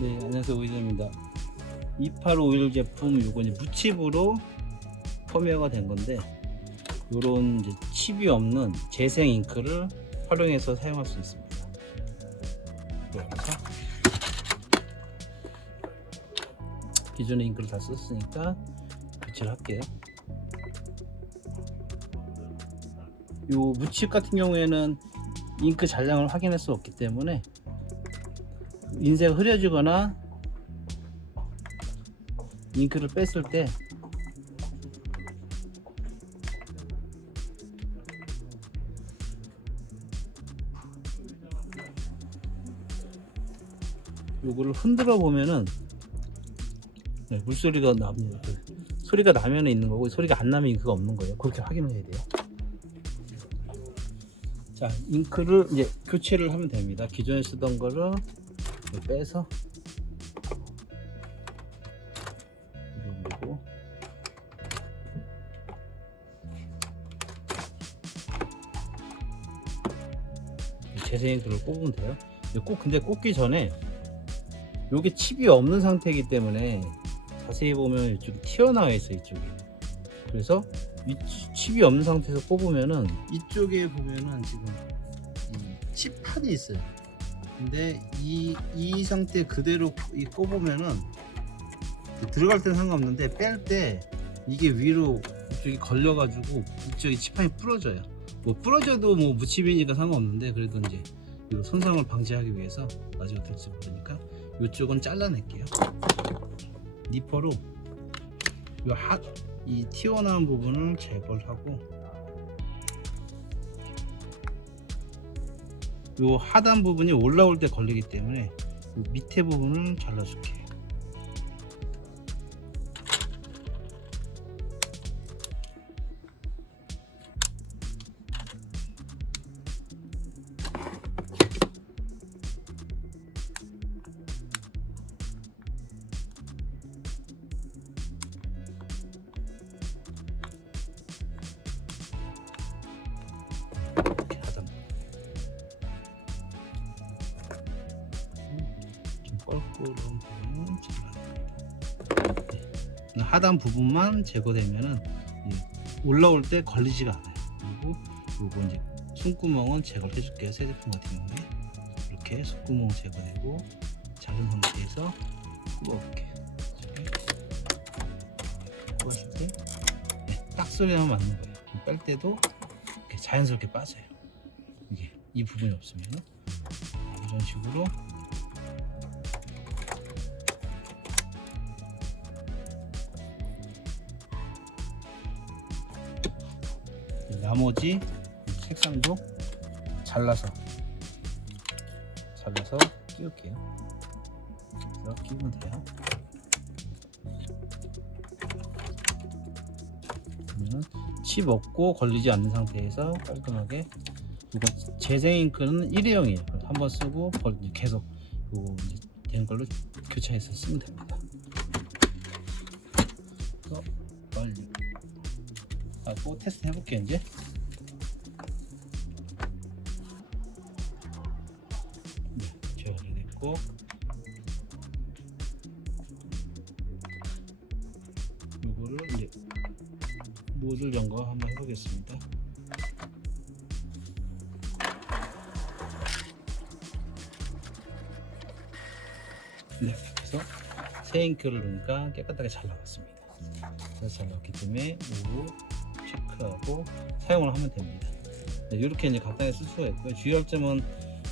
네, 안녕하세요. 오이정입니다. 2851 제품 요거 이제 무칩으로 펌웨어가 된 건데, 요런 이제 칩이 없는 재생 잉크를 활용해서 사용할 수 있습니다. 그래서 기존의 잉크를 다 썼으니까 교체를 할게요. 요 무칩 같은 경우에는 잉크 잔량을 확인할 수 없기 때문에 인쇄가 흐려지거나 잉크를 뺐을 때 요거를 흔들어 보면은 물소리가 나면 소리가 나면 있는 거고, 소리가 안 나면 잉크가 없는 거예요. 그렇게 확인을 해야 돼요. 자, 잉크를 이제 교체를 하면 됩니다. 기존에 쓰던 거를 빼서 그리고 재생 잉크를 꼽으면 돼요. 근데 꽂기 전에 요게 칩이 없는 상태이기 때문에 자세히 보면 이쪽이 튀어나와 있어요. 이쪽이. 그래서 이 칩이 없는 상태에서 꼽으면은 이쪽에 보면은 지금 이 칩판이 있어요. 근데 이 상태 그대로 꼽으면은 들어갈 때는 상관없는데 뺄 때 이게 위로 이쪽이 걸려가지고 이쪽이 칩판이 부러져요. 뭐 부러져도 뭐 무칩이니까 상관없는데, 그래도 이제 이 손상을 방지하기 위해서 나중에 될지 모르니까 이쪽은 잘라낼게요. 니퍼로 이 튀어나온 부분을 제거를 하고, 요 하단 부분이 올라올 때 걸리기 때문에 요 밑에 부분을 잘라줄게요. 거꾸로 부분은 잘라냅니다. 하단 부분만 제거되면은 올라올 때 걸리지가 않아요. 그리고 요거 이제 숨구멍은 제거를 해줄게요. 새 제품 같은 경우에 이렇게 숨구멍 제거되고 작은 상태에서 뽑아볼게요. 뽑았을 때 딱 소리만 맞는 거예요. 뺄 때도 이렇게 자연스럽게 빠져요. 이 부분이 없으면 이런 식으로 나머지 색상도 잘라서 끼울게요. 그래서 끼우면 돼요. 그러면 칩 없고 걸리지 않는 상태에서 깔끔하게, 이거 재생 잉크는 일회용이에요. 한번 쓰고 계속 요거 이제 되는 걸로 교체해서 쓰면 됩니다. 그래서 빨리 또 테스트 해볼게요. 이제 제거됐고, 요거를 이제 노즐 점검 한번 해보겠습니다. 네, 그래서 새 잉크를 넣으니까 깨끗하게 잘 나왔습니다. 그래서 잘 나왔기 때문에 요거 체크하고 사용을 하면 됩니다. 네, 이렇게 이제 간단하게 쓸 수가 있고요. 주의할 점은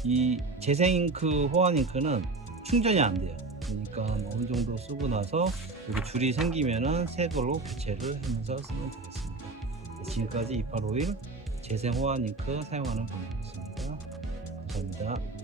이 재생 잉크, 호환 잉크는 충전이 안 돼요. 그러니까 어느 정도 쓰고 나서 여기 줄이 생기면은 새 걸로 교체를 하면서 쓰면 되겠습니다. 네, 지금까지 2851 재생 호환 잉크 사용하는 방법이었습니다. 감사합니다.